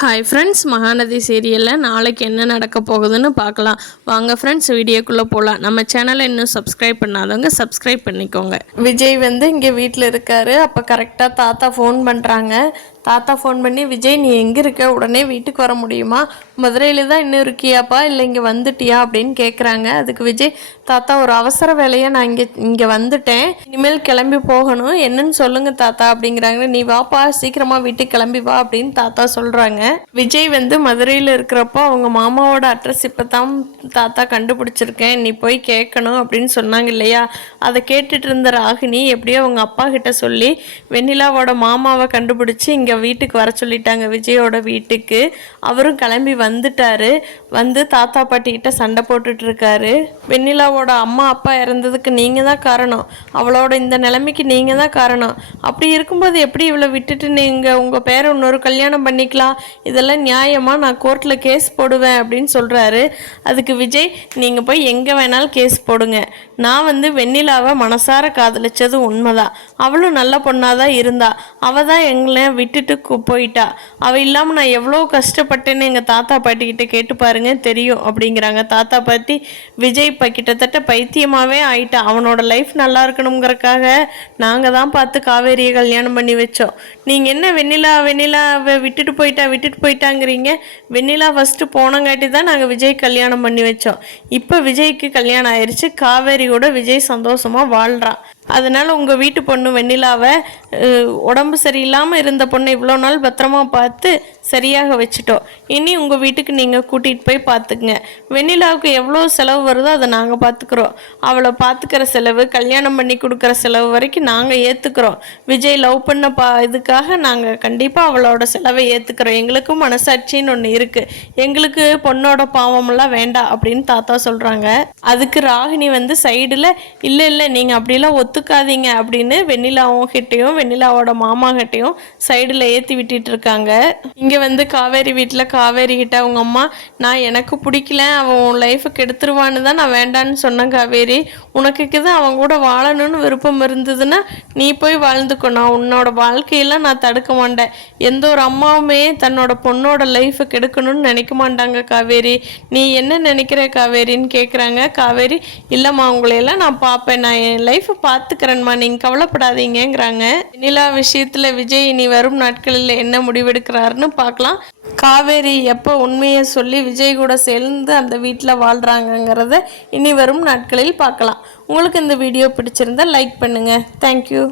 Hi friends, Mahanadi சீரியலில் நாளைக்கு என்ன நடக்க போகுதுன்னு பார்க்கலாம் வாங்க ஃப்ரெண்ட்ஸ். வீடியோக்குள்ளே போகலாம். நம்ம சேனலை இன்னும் சப்ஸ்கிரைப் பண்ணாதவங்க சப்ஸ்கிரைப் பண்ணிக்கோங்க. விஜய் இங்கே வீட்டில் இருக்காரு. அப்போ கரெக்டாக தாத்தா ஃபோன் பண்ணுறாங்க. தாத்தா ஃபோன் பண்ணி, விஜய் நீ எங்கே இருக்க, உடனே வீட்டுக்கு வர முடியுமா, மதுரையில் தான் இன்னும் இருக்கியாப்பா, இல்லை இங்கே வந்துட்டியா அப்படின்னு கேட்குறாங்க. அதுக்கு விஜய், தாத்தா ஒரு அவசர வேலையை நான் இங்கே வந்துட்டேன், இனிமேல் கிளம்பி போகணும், என்னன்னு சொல்லுங்கள் தாத்தா அப்படிங்கிறாங்க. நீ வாப்பா, சீக்கிரமாக வீட்டுக்கு கிளம்பி வா அப்படின்னு தாத்தா சொல்கிறாங்க. விஜய் மதுரையில் இருக்கிறப்போ அவங்க மாமாவோட அட்ரஸ் இப்போ தான் தாத்தா கண்டுபிடிச்சிருக்கேன், நீ போய் கேட்கணும் அப்படின்னு சொன்னாங்க இல்லையா. அதை கேட்டுட்டு இருந்த ராகினி எப்படியோ அவங்க அப்பா கிட்ட சொல்லி வெண்ணிலாவோட மாமாவை கண்டுபிடிச்சி இங்கே வீட்டுக்கு வர சொல்லிட்டாங்க, விஜயோட வீட்டுக்கு. அவரும் கிளம்பி வந்துட்டாரு. வந்து தாத்தா பாட்டிக்கிட்ட சண்டை போட்டுட்ருக்காரு. வெண்ணிலாவோட அம்மா அப்பா இறந்ததுக்கு நீங்கள் தான் காரணம், அவளோட இந்த நிலைமைக்கு நீங்கள் தான் காரணம், அப்படி இருக்கும்போது எப்படி இவளை விட்டுட்டு நீங்கள் உங்கள் பேரை இன்னொரு கல்யாணம் பண்ணிக்கலாம், இதெல்லாம் நியாயமாக, நான் கோர்ட்டில் கேஸ் போடுவேன் அப்படின்னு சொல்கிறாரு. அதுக்கு விஜய், நீங்கள் போய் எங்கே வேணாலும் கேஸ் போடுங்க, நான் வெண்ணிலாவை மனசார காதலிச்சது உண்மைதான், அவளும் நல்ல பொண்ணாக தான் இருந்தா, அவள் தான் எங்களை விட்டுட்டு போயிட்டா, அவள் இல்லாமல் நான் எவ்வளோ கஷ்டப்பட்டேன்னு எங்கள் தாத்தா பாட்டிக்கிட்ட கேட்டு பாருங்க தெரியும் அப்படிங்கிறாங்க. தாத்தா பாட்டி, விஜய் இப்போ கிட்டத்தட்ட பைத்தியமாகவே ஆயிட்டா, அவனோட லைஃப் நல்லா இருக்கணுங்கிறக்காக நாங்கள் தான் பார்த்து காவேரியை கல்யாணம் பண்ணி வச்சோம், நீங்கள் என்ன வெண்ணிலாவை விட்டுட்டு போயிட்டாங்கிறீங்க, வெண்ணிலா ஃபஸ்ட்டு போனங்காட்டி தான் நாங்கள் விஜய் கல்யாணம் பண்ணி வச்சோம், இப்போ விஜய்க்கு கல்யாணம் ஆயிடுச்சு, காவேரி கூட விஜய் சந்தோஷமாக வாழ்கிறான், அதனால் உங்கள் வீட்டு பொண்ணு வெண்ணிலாவை உடம்பு சரியில்லாமல் இருந்த பொண்ணை இவ்வளோ நாள் பத்திரமா பார்த்து சரியாக வச்சுட்டோம், இனி உங்கள் வீட்டுக்கு நீங்கள் கூட்டிகிட்டு போய் பார்த்துக்குங்க, வெண்ணிலாவுக்கு எவ்வளோ செலவு வருதோ அதை நாங்கள் பார்த்துக்குறோம், அவளை பார்த்துக்கிற செலவு, கல்யாணம் பண்ணி கொடுக்குற செலவு வரைக்கும் நாங்கள் ஏற்றுக்கிறோம், விஜய் லவ் பண்ண இதுக்காக நாங்கள் கண்டிப்பாக அவளோட செலவை ஏற்றுக்கிறோம், எங்களுக்கும் மனசாட்சின்னு ஒன்று இருக்குது, எங்களுக்கு பொண்ணோட பாவமெல்லாம் வேண்டாம் அப்படின்னு தாத்தா சொல்கிறாங்க. அதுக்கு ராகினி சைடில், இல்லை நீங்கள் அப்படிலாம் ஒத்துக்காதீங்க அப்படின்னு வெண்ணிலாவும் கிட்டையும் வெண்ணிலாவோட மாமா கிட்டையும் சைடில் ஏற்றி விட்டுட்டு இருக்காங்க. இங்கே காவேரி வீட்டில் காவேரி கிட்ட அவங்க அம்மா, நான் எனக்கு பிடிக்கல, அவன் உன் லைஃபுக்கு எடுத்துருவான்னு தான் நான் வேண்டான்னு சொன்னேன் காவேரி, உனக்கு தான் அவன் கூட வாழணும்னு விருப்பம் இருந்ததுன்னா நீ போய் வாழ்ந்துக்கோ, நான் உன்னோட வாழ்க்கையெல்லாம் நான் தடுக்க மாட்டேன், எந்த ஒரு அம்மாவுமே தன்னோட பொண்ணோட லைஃபை கெடுக்கணும்னு நினைக்க மாட்டாங்க காவேரி, நீ என்ன நினைக்கிற காவேரின்னு கேட்குறாங்க. காவேரி, இல்லைம்மா உங்களையெல்லாம் நான் பார்ப்பேன், நான் என் லைஃப்பை பார்த்துக்கிறேன்மா, நீங்கள் கவலைப்படாதீங்கிறாங்க. வெண்ணிலா விஷயத்தில் விஜய் இனி வரும் நாட்களில் என்ன முடிவெடுக்கிறாருன்னு பார்க்கலாம். காவேரி எப்போ உண்மையை சொல்லி விஜய் கூட சேர்ந்து அந்த வீட்டில் வாழ்கிறாங்கங்கிறத இனி வரும் நாட்களில் பார்க்கலாம். உங்களுக்கு இந்த வீடியோ பிடிச்சிருந்தா லைக் பண்ணுங்கள். தேங்க்யூ.